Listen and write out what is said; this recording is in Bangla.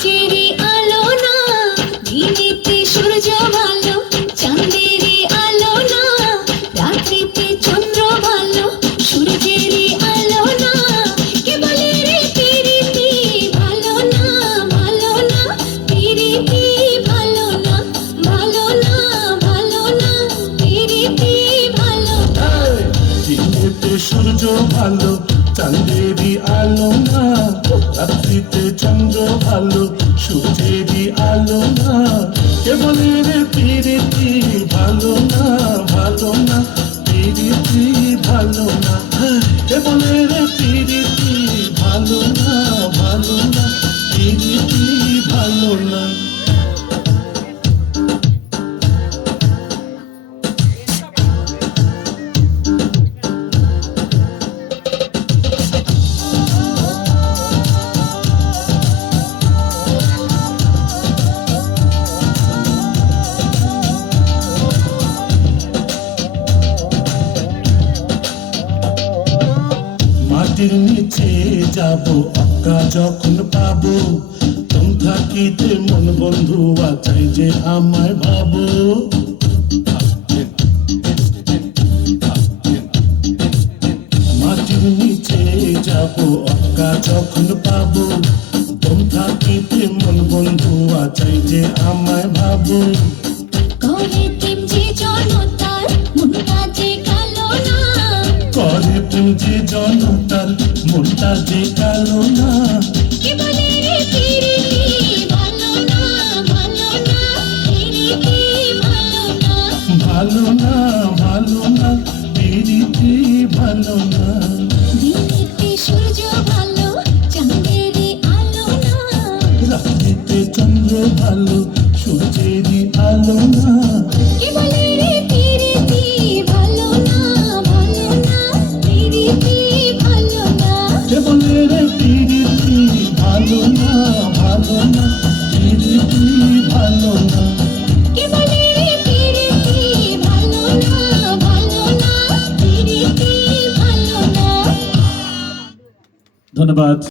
সূর্যেরই আলো না, দিনেতে সূর্য ভালো, চাঁদেরই আলো না, রাত্রিতে চন্দ্র ভালো, সূর্যেরই আলো না। কে বলে রে প্রীতি ভালো না, ভালো না, প্রীতি ভালো না, ভালো না, ভালো না, প্রীতি ভালো না। দিনেতে সূর্য ভালো, চাঁদেরই আলো না, রাত্রিতে চন্দ্র ভালো, সূর্যেরই আলো না। কে বলে রে প্রীতি ভালো না, ভালো না, প্রীতি ভালো না। কে বলে রে প্রীতি ভালো না, ভালো না, প্রীতি ভালো না। মাটির নিচে যাব আঁকা যখন পাবো, তুম থাকিতে মন বন্ধু চাই যে আমায় ভাবো। মাটির নিচে যাব আঁকা যখন পাবো, তুম থাকিতে মন বন্ধু চাই যে আমায় ভাবো। করে প্রেম যে জনতার, মনটা যে কালো না, করে প্রেম যে জনতার, মনটা যে কালো না। কে বলে রে প্রীতি ভালো না, ভালো না, প্রীতি ভালো না। ভালো না, ভালো না, প্রীতি ভালো না। দিনেতে সূর্য ভালো, চাঁদেরই আলো না, রাত্রিতে চন্দ্র ভালো, সূর্যেরই আলো না। কে বলে রে প্রীতি ভালো না, ভালো না, প্রীতি ভালো না। কে বলে রে প্রীতি ভালো না, ভালো না, প্রীতি ভালো না। কে বলে রে প্রীতি ভালো না, ভালো না, প্রীতি ভালো না। ধন্যবাদ।